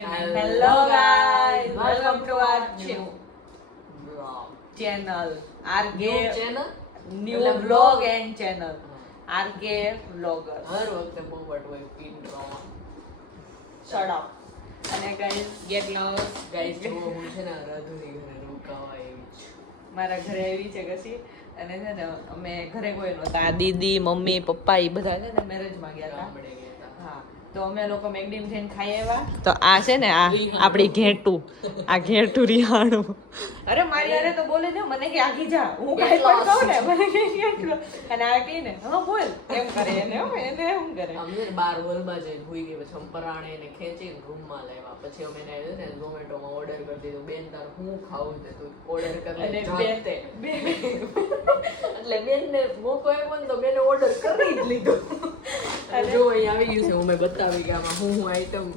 Hello guys, welcome to our channel. New vlog and channel. RK vloggers. હર વખતે પોપટ હોય પિન્ટ્રો. Shut up. અને guys get lost. Guys જો હું છે ને રાધુની ઘરે રોકાવા આવી છું. મારા ઘરે આવી છે કશી અને છે ને અમે ઘરે કોઈ નહોતા. દીદી, મમ્મી, પપ્પા એ બધા છે ને મેરેજ માં ગયા હતા. ગામડે ગયા હતા. હા તો અમે લોકો મેકડીમ થઈને ખાઈ આવ્યા. તો આ છે ને આ આપણી ઘેટું, આ ઘેટું રિહાણું. અરે મારી અરે તો બોલે ને મને કે આગી જા, હું કાઈ પણ કહું ને મને કે ઘેટું અને આ કહે ને હા બોલ એમ કરે એને એમ કરે. અમે છે ને બાર વલબા જઈને ભૂઈ ગઈ પછી પરાણે એને ખેંચીને રૂમમાં લાવ્યા પછી અમે એને ને ઝોમેટોમાં ઓર્ડર કરી દીધું. બેન તાર હું ખાવું છે તું ઓર્ડર કરી અને લે જાતે. એટલે બેનને મોકો આવ્યો ને તો બેને ઓર્ડર કરી જ લીધો. અને જો અહીં આવી ગયું છે હું મેં બતાવી કે આમાં હું આઈટમ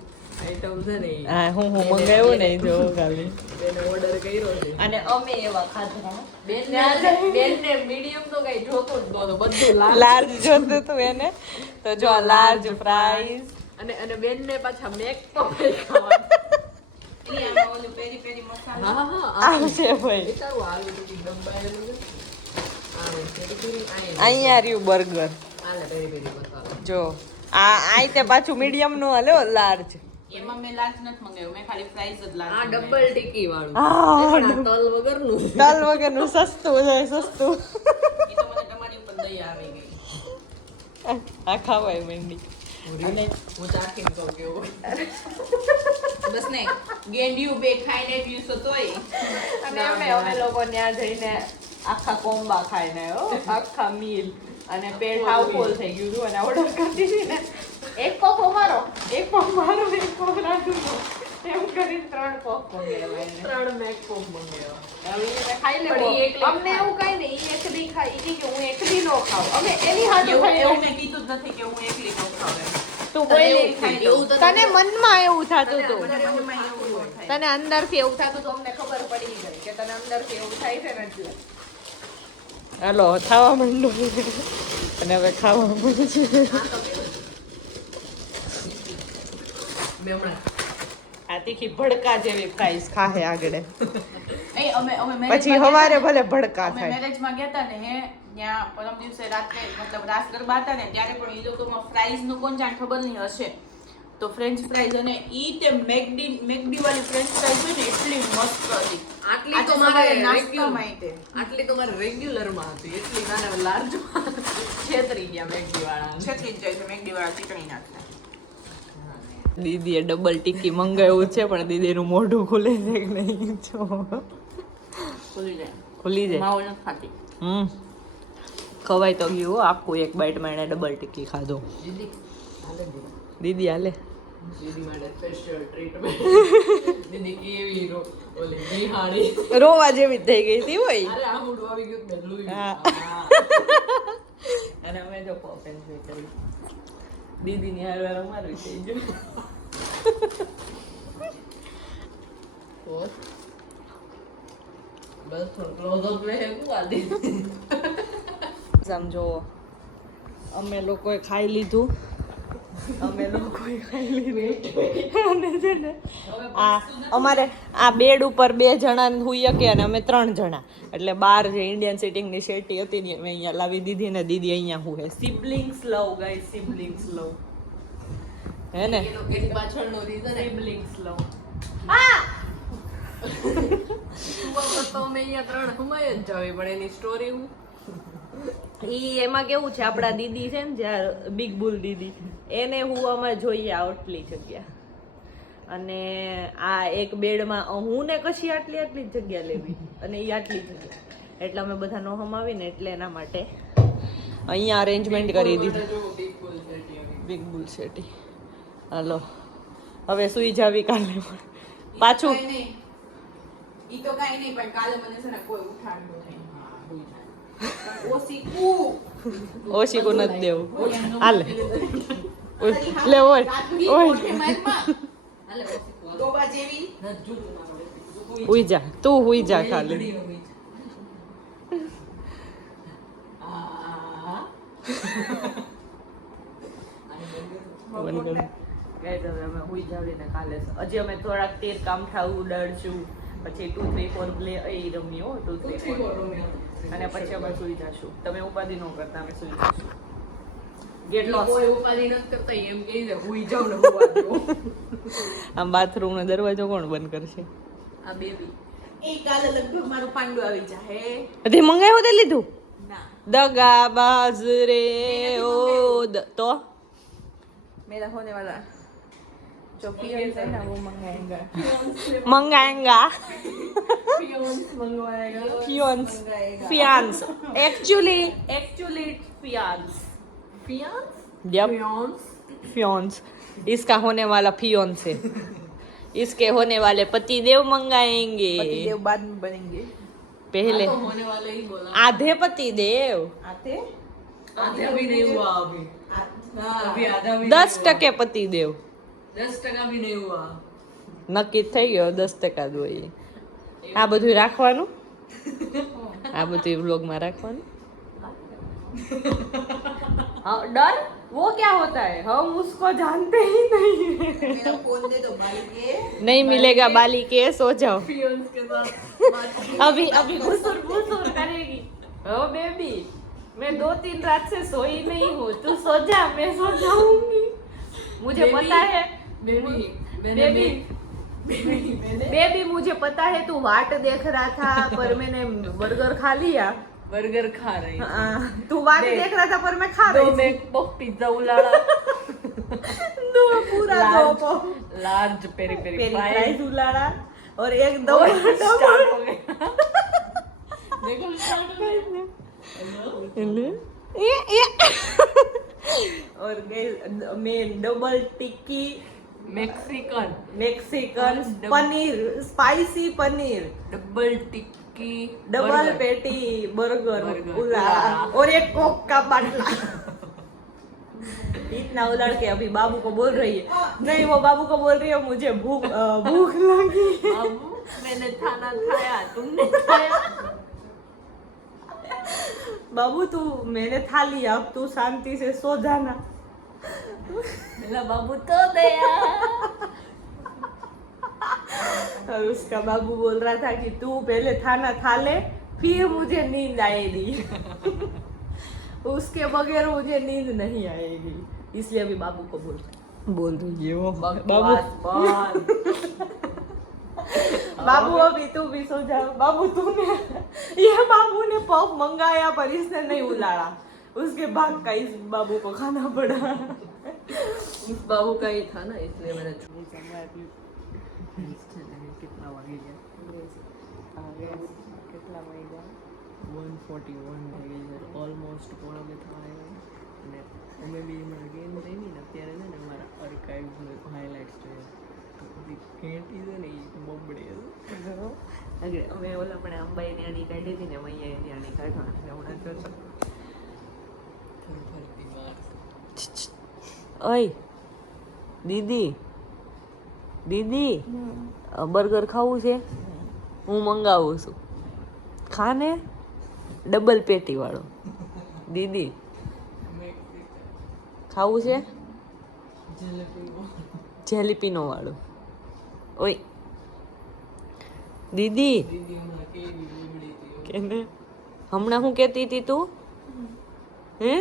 છે ને ઈ. હા હું મંગાવ્યું ને જો ખાલી બેને ઓર્ડર કર્યો છે. અને અમે એવા ખાધા બેનને મીડિયમ તો કઈ જોતું જ નહોતું બધું લાર્જ જોતું હતું એને. તો જો લાર્જ ફ્રાઈઝ અને બેનને પાછા મેક પપે ખાવા. હા આવશે ભાઈ. એ તારું આલુ ટિકી ડબ્બાયેલું છે. આવે પેરી પેરી અહીંયા રહ્યું બર્ગર. આલે પેરી પેરી મસાલો. જો આ તે પાછું મીડિયમ નું હલ્યો લાર્જ. એમાં મેં લાર્જ નથી મંગાવ્યું, મેં ખાલી ફ્રાઈઝ જ લાર્જ આ ડબલ ટિકી વાળું. હા તલ વગરનું. તલ વગરનું સસ્તું છે સસ્તું. એ તો મને તમારી ઉપર દયા આવી ગઈ. આ ખાવાય મંડી. અને હું ચાખીને કહું કેવું. બસ ને ગેંડિયું બે ખાઈને પીયું છો તોય અને અમે લોકો ત્યાં જઈને આખા કોમ્બા ખાઈને આખા મીલ અને પેટ હાવ ફૂલ થઈ ગયું હતું અને ઓર્ડર કરી દીધી ને એક પફ અમારો, એક પફ મારો, એક પફ રાજુનો એમ કરીને 3 પફ મંગાવ્યા એને. 3 મેક પોપ મંગાવ્યા. હવે એને ખાઈ પણ ઈ લેવો. એકલી અમને એવું કઈ નહીં, ઈ એકલી ખાય. ઈ કે હું એકલી નો ખાઉં. અમે એની હાથે એવું ખાઈ એવું મેં કીધું જ નથી કે હું એકલી ન ખાઉં એમ. તું તને બોલી એવું થાય ખાઈ. એવું તો તને મનમાં એવું થતું હતું. મને મનમાં એવું હોય થાય. તને અંદરથી એવું થતું તો અમને ખબર પડી ગઈ કે તને અંદરથી એવું થાય છે ને એટલે. હાલો ખાવા માંડો અને હવે ખાવા માંડું છે. મેં હમણાં આ તીખી ભડકા જેવી ફ્રાઈસ ખાહે આગળ. એ અમે પછી હવારે ભલે ભડકા અમે થાય. મેરેજમાં ગયા હતા ને ત્યાં પરમ દિવસે રાત્રે મતલબ રાસ ગરબા હતા ને ત્યારે પણ એ લોકોમાં ફ્રાઈઝ નું કોણ જાણ ખબર નહીં હશે તો ફ્રેન્ચ ફ્રાઈઝ અને ઈ તે મેકડી વાળી ફ્રેન્ચ ફ્રાઈઝ હોય ને એટલી મસ્ત હતી. આટલી તો આજે મારે સવારે નાસ્તામાં ઈ તે. આટલી તો મારે રેગ્યુલર માં હતી એટલી નાના લાર્જ છેતરી ગયા મેગી વાળા. છેતરી જ જાય છે મેકડી વાળા ચીકણી નાખતા. દીદીએ ડબલ ટીકી મંગાવ્યું છે પણ દીદીનું મોઢું ખુલે છે કે નહીં જો ખુલી જાય ખુલી જાય. માવો નથી ખાતી. ખવાય તો ગયું હો. આખું એક બાઈટમાં એણે ડબલ ટીકી ખાધો. દીદી હાલે દીદી. દીદી હાલે. દીદી માટે સ્પેશિયલ ટ્રીટમેન્ટ. દીદી કેવી ઓલી નિહાળી. રોવા જેવી જ થઈ ગઈ હતી હોય. અરે આ મૂડ આવી ગયું ને લુઈ. હા. અને અમે જો પફેન કરી દીદીની હારવાર અમારું થઈ ગયું. બસ થોડું ક્લોઝ અપ લે હું આ દીદી. સમજો અમે લોકોએ ખાઈ લીધું. અને છે ને આ અમારે આ બેડ ઉપર 2 જણા હુઈ શકે અને અમે 3 જણા એટલે બહાર જે ઇન્ડિયન સિટિંગની શેટી હતી ને મેં અહીંયા લાવી દીધી ને દીદી અહીંયા હુએ. સિબલિંગ્સ લવ ગાઈસ, સિબલિંગ્સ લવ હે ને એની પાછળનો રીઝન સિબલિંગ્સ લવ. તો અમે અહીંયા 3 હુમાય જ જાવી પણ એની સ્ટોરી હું ઈ એમાં કેવું છે આપણા દીદી છે ને જ્યાં બિગ બુલ દીદી એને હુવામાં જોઈએ આટલી જગ્યા અને આ એક બેડમાં હું ને કશી આટલી જ જગ્યા લેવી અને ઈ આટલી જગ્યા એટલે અમે બધા નો હમાવીને એટલે એના માટે અહીંયા અરેન્જમેન્ટ કરી દીધું. Big bull settee. હાલો હવે સુઈ જાવી કાલે પાછું. ઈ તો કાઈ નહીં પણ કાલે મને છે ને કોઈ ઉઠાડ્યો નહીં. ઓશીકું નથી દેવું. હાલે લે ઓય હુઈ જા તું હુઈ જા ખાલી. ગાઈસ હવે અમે હુઈ જાવીને કાલે હજી અમે થોડાક તેર કામઠા ઉડાડશું, પછી 2 3 4 પ્લે એ રમી હો 2 3 4 અને પછી અમે સુઈ જશું. તમે ઉપાધિ ન કરતા, અમે સુઈ જશું. Get lost. કોઈ ઉપાધિ નથી કરતા, એમ કહી દે હુઈ જાવ ને હુવા દો. આમ બાથરૂમ નો દરવાજો કોણ બંધ કરશે? આ બેબી એ કાલે લગભગ મારું પાંડુ આવી જાહે. તે મંગાવ્યું તે લીધું? ના, દગાબાજ રે ઓ તો मेरा होने वाला जो पियंस है ना वो मंगाएगा. મંગાएंगा ફિયોન્સ મંગવાएगा. fiance fiance actually fiance ફિયોન્સ yep ફિયોન્સ fiance इसका होने वाला fiance इसके होने वाले पति देव मंगाएंगे पतिदेव बाद में बनेंगे. पहले तो होने वाला ही बोला. आधे पति देव आते आधा भी नहीं हुआ अभी. हाँ, अभी आधा भी 10% पति देव 10% भी नहीं हुआ. નક્કી થઈ ગયો 10% જ હોય. આ બધું રાખવાનું, આ બધું વ્લોગમાં રાખવાનું. हाँ डर वो क्या होता है, हम उसको जानते ही नहीं है. मेरा फोन दे दो भाई के. नहीं मिलेगा बाली के, सो जाओ. फियोन्स के साथ बात की. अभी अभी घुसुर घुसुर करेगी. ओ बेबी मैं 2-3 रात से सोई नहीं हूँ, तू सो जा, मैं सो जाऊंगी. मुझे Baby, पता है बेबी बेबी बेबी मुझे पता है तू वाट देख रहा था पर मैंने बर्गर खा लिया. बर्गर खा रही. हाँ, तू वाट देख, देख रहा था पर मैं खा दो रही में पिज्जा उलाड़ा. दो पूरा दो को large peri peri peri fries. Fries उलाड़ा और एक दो स्टार्ट हो गया. देखो स्टार्ट हो गया. और मैं double tikki Mexican Mexican paneer spicy paneer double tikki double patty burger burger, उलाड़ा उलाड़ा। और एक कोक का बाटला. इतना उलाड़ के अभी बाबू को बोल रही है, नहीं वो बाबू को बोल रही है मुझे भूख लगी. बाबू मैंने खाना खाया, तुमने खाया. बाबू तू मैंने खा लिया, अब तू शांति से सो जाना. मेरा बाबू तो दया. और उसका बाबू बोल रहा था कि तू पहले खाना खा ले फिर मुझे नींद आएगी. उसके बगैर मुझे नींद नहीं आएगी, इसलिए अभी बाबू को बोल रही है वो. बाबू बाबू अभी तू भी सो जा. बाबू तूने ये बाबू ने पफ मंगाया पर इसने नहीं उलाड़ा, उसके भाग का इस बाबू को खाना पड़ा. इस बाबू का ही था ना, इसलिए मैंने કેટલા વાગી ગયા? કેટલા વાગ્યા? 1:41 થઈ ગઈ છે, ઓલમોસ્ટ પોણા બે થાય. અને અમે બી અમારા ગેમ રમી ને અત્યારે છે ને અમારા આર્કાઇવ્સનો હાઇલાઇટ્સ જોઈએ તો બધી ઘેંટી છે ને એ બબડે છે. અમે ઓલા પણ અંબાઈની આની કાઢી હતી ને મૈયાની આની કાઢવા એટલે હમણાં જોશો. ઓય દીદી દીદી બર્ગર ખાવું છે? હું મંગાવું છું, ખાને ડબલ પેટી વાળો. દીદી ખાવું છે? જેલીપીનો વાળો. ઓય દીદી કેને હમણાં હું કહેતી હતી તું? હે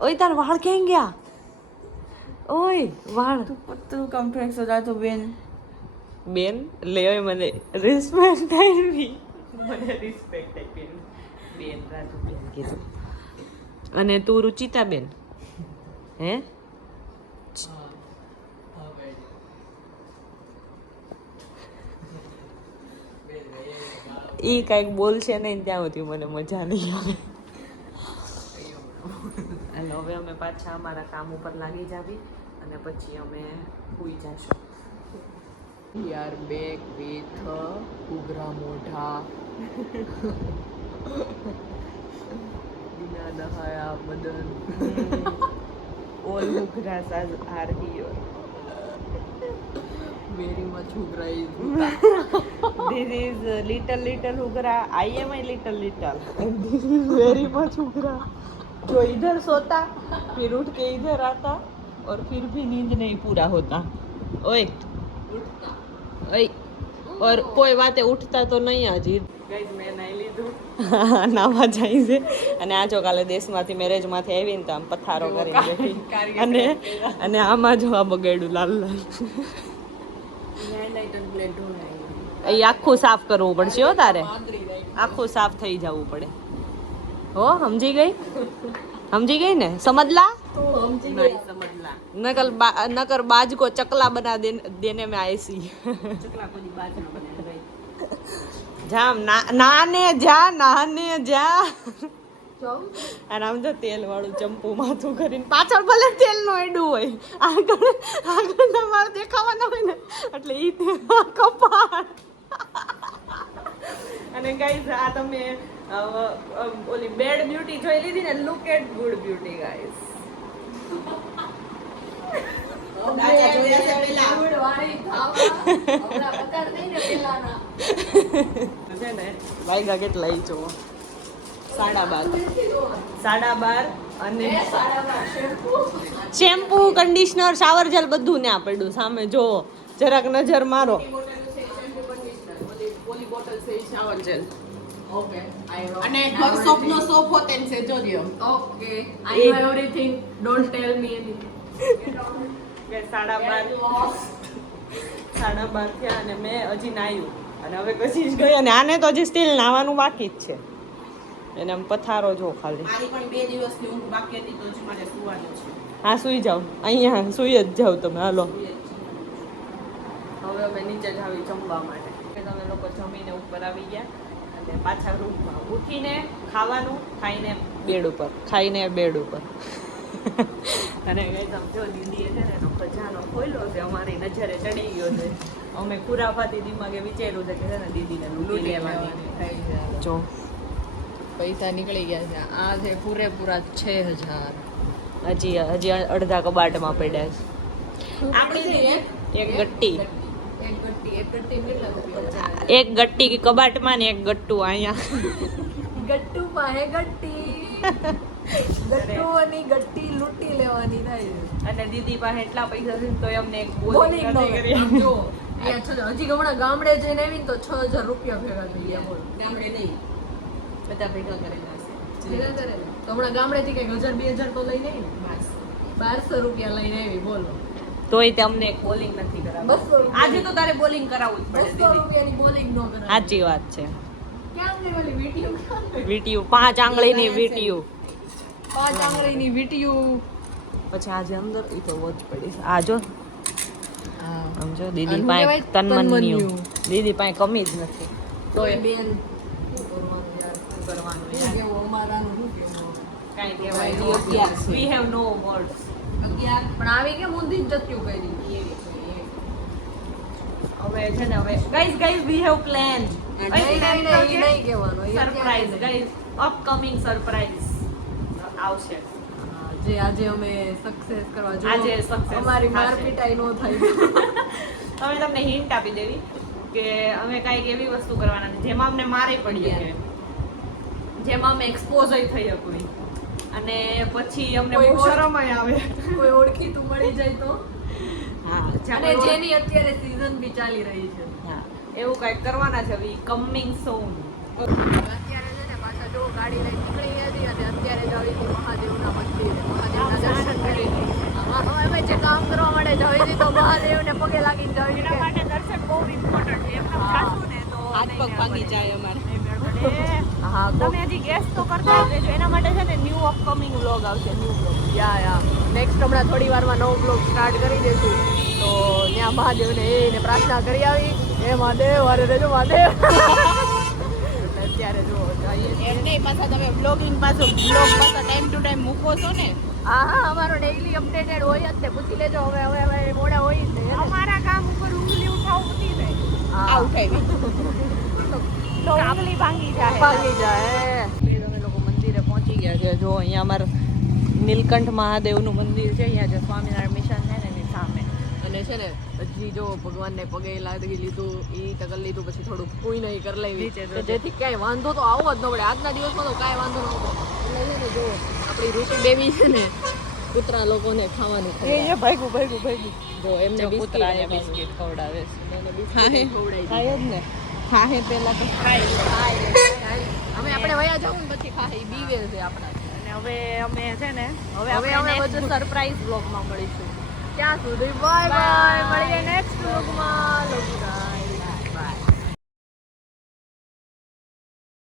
ઓય તાર વાળ ક્યાં ગયા? ઓય વાળ तू कॉम्प्लेक्स हो रहा तो बेन. બેન લે ઓય મને રિસ્પેક્ટ આપી, મને રિસ્પેક્ટ આપી બેન. રાજુ બેન કીધું. અને તું રુચિતા બેન હે? ઈ કાંઈક બોલશે નહીં ત્યાં સુધી મને મજા નહીં આવે. અને હવે અમે પાછા અમારા કામ ઉપર લાગી જાવી અને પછી અમે સૂઈ જશું. We are back with ઉઘરા મોઢા, બિના દહાયા બદન. All Ugras are here. Very much ઉઘરા is. This is little Ugra. I am a little. And this is very much Ugra. जो इधर सोता फिर उठ के इधर आता और फिर भी नींद नहीं पूरा होता ओए ओए और કોઈ વાતે ઉઠતા તો નહીં હજી ગાઈસ મેં નાઈ લીધું નાવા જાય છે અને આ જો કાલે દેશમાંથી મેરેજમાંથી આવીને તો આમ પથારો કરીને બેઠી અને આમાં જો આ બગાડ્યું લાલ લાલ એ આખું સાફ કરવું પડશે હો તારે આખું સાફ થઈ જવું પડે હો સમજી ગઈ ને સમજલા नकर बाज को चकला बना देने में आई सी जाम नहाने जा અને આમ તો તેલ વાળું ચંપુ માથું કરીને પાછળ ભલે તેલ નો એડું હોય આગળ વાળ દેખાવાના હોય ને એટલે ઈ કપાળ અને ગાઈઝ આ તમે ઓલી બેડ બ્યુટી જોઈ લીધી ને look at good beauty guys વાયગા કેટલા ઈ જોવો 12:30 અને શેમ્પુ કન્ડિશનર શાવર જેલ બધું ને પડ્યું સામે જોવો જરાક નજર મારો અને ઘર સોપનો સોપ હોતે ને છે જોજો okay I know everything don't tell me anything 12:30 થયા અને મેં હજી નાહ્યું અને હવે કશી જ ગઈ અને આને તો હજી સ્ટીલ નાવાનું બાકી જ છે એને આમ પથારો જો ખાલી મારી પણ 2 દિવસની ઊંઘ બાકી હતી તો જ મારે સુવાનું છે હા સુઈ જાઓ અહીંયા સુઈ જ જાઓ તમે હાલો હવે અમે નીચે જ આવી જમવા માટે તમે લોકો જમીને ઉપર આવી ગયા અને પાછા રૂમમાં ઉઠીને ખાવાનું ખાઈને બેડ ઉપર અને ગઈ તમે જો દીદીએ છે ને એનો ખજાનો ખોલ્યો છે અમારી નજરે ચડી ગયો છે અમે ખુરાફાતી દિમાગે વિચાર્યું છે કે છે ને દીદીને લૂંટી લેવાની જો પૈસા નીકળી ગયા છે આ છે પૂરેપૂરા 6000 હજી અડધા કબાટમાં પડ્યા છે આપણી એક ગટ્ટી એક ગટ્ટી કેટલા રૂપિયા એક ગટ્ટી કબાટમાં ને એક ગટ્ટુ અહીંયા ગટ્ટુ પાસે ગટ્ટી ગટ્ટુઓની ગટ્ટી લૂંટી લેવાની થાય અને દીદી પાસે એટલા પૈસા છે તો અમને એક બોલિંગ બોલિંગ ન કરી જો હજી હમણાં ગામડે જઈને આવીને તો 6000 રૂપિયા ભેગા થઈ ગયા બોલ ગામડે નહીં બધા ભેગા કરેલા છે ભેગા કરેલા તો હમણાં ગામડેથી કંઈક 1000-2000 તો લઈને આવી 1200 રૂપિયા લઈને આવી બોલો તોય તે અમને એક બોલિંગ નથી કરાવી 200 રૂપિયા આજે તો તારે બોલિંગ કરાવવું જ પડે 200 દીદી રૂપિયાની બોલિંગ ન કરાવી સાચી વાત છે ક્યાં ગઈ ઓલી વીટીયુ વીટીયુ 5 આંગળીની વીટીયુ 5 આંગળીની વીટીયુ પછી આજે અંદર ઈ તો વોચ પડી છે આ જો આમ જો દીદી આનું પાસે કહેવાય તન્મન્યુ તન્મન્યુ. દીદી પાસે કમી જ નથી તો એ બેન કરવાનું કેવું અમારાનું શું કેવું કાંઈ હજી કહેવાય 11 છે. વી હેવ નો વર્ડ્સ 11 પણ આવી કે ઊંધી જ જત્યું કરી હવે છે ને હવે ગાઈઝ વી હેવ પ્લાન નહીં કહેવાનું એ સરપ્રાઈઝ ગાઈઝ અપકમિંગ સરપ્રાઈઝ આવશે જે આજે અમે સક્સેસ કરવા જો આજે success અમારી માર થશે. પીટાઈ નો થાય અમે તમને હિન્ટ આપી દેવી કે અમે કાંઈક એવી વસ્તુ કરવાના છે જેમાં અમને મારે પડીએ કે જેમાં અમે એક્સપોઝ થઈ શકું અને પછી અમને કોઈ બહુ શરમ આવે કોઈ ઓળખીતું મળી જાય તો હા અને જેની અત્યારે સીઝન બી ચાલી રહી છે હા એવું કાંઈક કરવાના છે વી કમિંગ સૂન અત્યારે છે ને પાછા જો ગાડી લઈને નીકળી ગયા હતી અને અત્યારે જ આવી હતી મહાદેવના મંદિરે મહાદેવના દર્શન કરી અમે જે કામ કરવા માટે જવી હતી તો મહાદેવને પગે લાગીને જવી એના માટે દર્શન બહુ ઇમ્પોર્ટન્ટ છે એમ જાશું ને તો હાથ પગ ભાગી જાય અમારે હા તમે હજી ગેસ તો કરતા જ રહેજો એના માટે છે ને ન્યૂ અપકમિંગ વ્લોગ આવશે ન્યૂ વ્લોગ યા નેક્સ્ટ હમણાં થોડી વારમાં નવો બ્લોગ સ્ટાર્ટ કરી દઈશું તો ત્યાં મહાદેવને એને પ્રાર્થના કરી આવી હે મહાદેવ અરે રેજો મહાદેવ એટલે અત્યારે જો જઈએ એમ નહીં પાછા તમે બ્લોગિંગ પાછો બ્લોગ પાછા ટાઈમ ટુ ટાઈમ મૂકો છો ને હા અમારો ડેઈલી અપડેટેડ હોય જ તે પૂછી લેજો હવે મોડા હોય જ ને અમારા કામ ઉપર ઉંગલી ઉઠાવું પતી જાય આ ઉઠાવી તો ઉંગલી ભાંગી જાય ભાગી જાય તમે લોકો મંદિરે પહોંચી ગયા છે જો અહીંયા અમારા નીલકંઠ મહાદેવનું મંદિર છે અહીંયા જે સ્વામિનારાયણ મિશન છે ને એની સામે અને છે ને હજી જો ભગવાનને પગે લાગી લીધું ઈ તો કરી લીધું પછી થોડું પૂઈ નહીં કરી લેવી નીચે કે જેથી ક્યાંય વાંધો તો આવો જ ન પડે આજના દિવસમાં તો કાંઈ વાંધો ન પડે એટલે છે ને જો આપણી ઋષિ બેબી છે ને કૂતરા લોકોને ખાવાનું એ ભાગ્યું જો એમને કૂતરાને બિસ્કિટ બિસ્કિટ ખવડાવે છે ખાહે ખાય જ ને ખાહે પેલા તો ખાય અમે આપણે વયા જાવ ને પછી ખાહે ઈ બીવે છે આપણા અને હવે અમે છે ને હવે અમે બધું સરપ્રાઈઝ બ્લોગમાં મળીશું ત્યાં સુધી બાય બાય